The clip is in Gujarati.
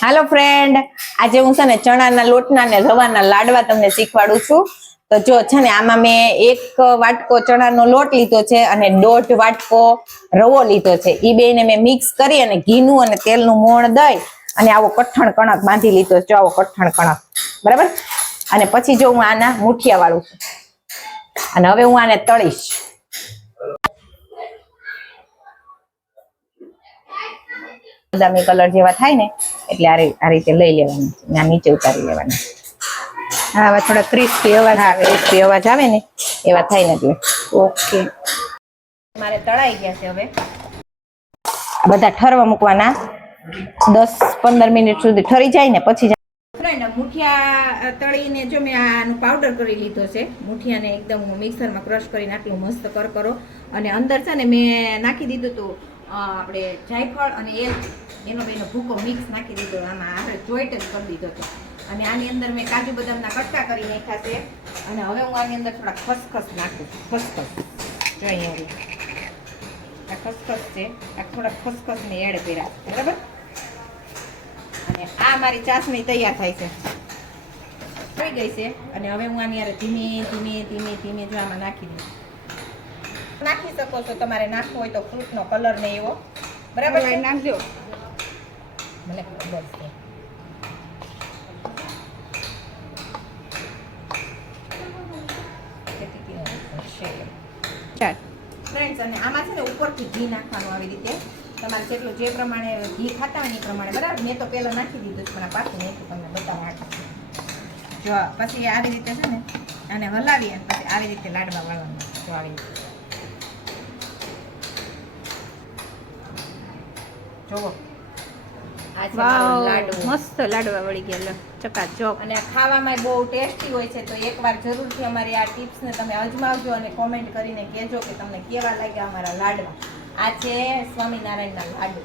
હાલો ફ્રેન્ડ આજે હું છે ને ચણાના લોટના ને રવાના લાડવા તમને શીખવાડું છું. તો જો છે ને આમાં મેં એક વાટકો ચણાનો લોટ લીધો છે અને દોઢ વાટકો રવો લીધો છે. એ બેને મેં મિક્સ કરી અને ઘીનું અને તેલનું મોણ દઈ અને આવો કઠણ કણક બાંધી લીધો છે. જો આવો કઠણ કણક. બરાબર? અને પછી જો હું આના મુઠિયા વાળું છું. અને હવે હું આને તળીશ. બદામી કલર જેવા થાય ને, એટલે આ રીતે લઈ લેવાનું. આ નીચે ઉતારી લેવાનું હા થોડા ક્રિસ્પી અવાજ આવે, ક્રિસ્પી અવાજ આવે ને, એવા થાય ને ઓકે. મારે તળાઈ ગયા છે હવે. બધા ઠરવા મૂકવાના. દસ પંદર મિનિટ સુધી ઠરી જાય ને, પછી મુઠિયા તળીને જો મેં આનું પાવડર કરી લીધો છે, મુઠિયાને એકદમ મિક્સરમાં ક્રશ કરીને આટલું મસ્ત કર કરો. અને અંદર છે ને મેં નાખી દીધું હતું આપણે જાયફળ અને એલ એનો બેનો ભૂકો મિક્સ નાખી દીધો, આમાં આપણે જોઈટ જ કરી દીધો હતો. અને આની અંદર મેં કાજુ બદામના કટકા કરી નાખ્યા છે. અને હવે હું આની અંદર થોડા ખસખસ નાખું ખસખસ. જો અહીંયા આ ખસખસ છે. આ થોડા ખસખસ એડ કર્યા બરાબર? અને આ મારી ચાસણી તૈયાર થાય છે. થઈ ગઈ છે. અને હવે હું આની હારે ધીમે ધીમે ધીમે ધીમે જો આમાં નાખી દઉં. નાખી શકો છો. તમારે નાખવો હોય તો ફ્રૂટનો કલર ને એવો. બરાબર? નાખજો. મને ખબર છે. ફ્રેન્ડ્સ અને આમાં છે ને ઉપરથી ઘી નાખવાનું આવી રીતે. તમારે જેટલું જે પ્રમાણે ઘી ખાતા હોય એ પ્રમાણે બરાબર? મેં તો પહેલાં નાખી દીધું છે આ પાછું નાખ્યું તમને બતાવવા જો પછી આવી રીતે છે ને આને હલાવી અને પછી આવી રીતે લાડવા વાળવાના જો આવી રીતે. જોવો. લાડવો મસ્ત લાડવા વળી ગયા ચકાચોક અને ખાવામાં બહુ ટેસ્ટી હોય છે તો એકવાર જરૂરથી અમારી આ ટિપ્સને તમે અજમાવજો અને કોમેન્ટ કરીને કહેજો કે તમને કેવા લાગ્યા અમારા લાડવા. આ છે સ્વામિનારાયણના લાડુ.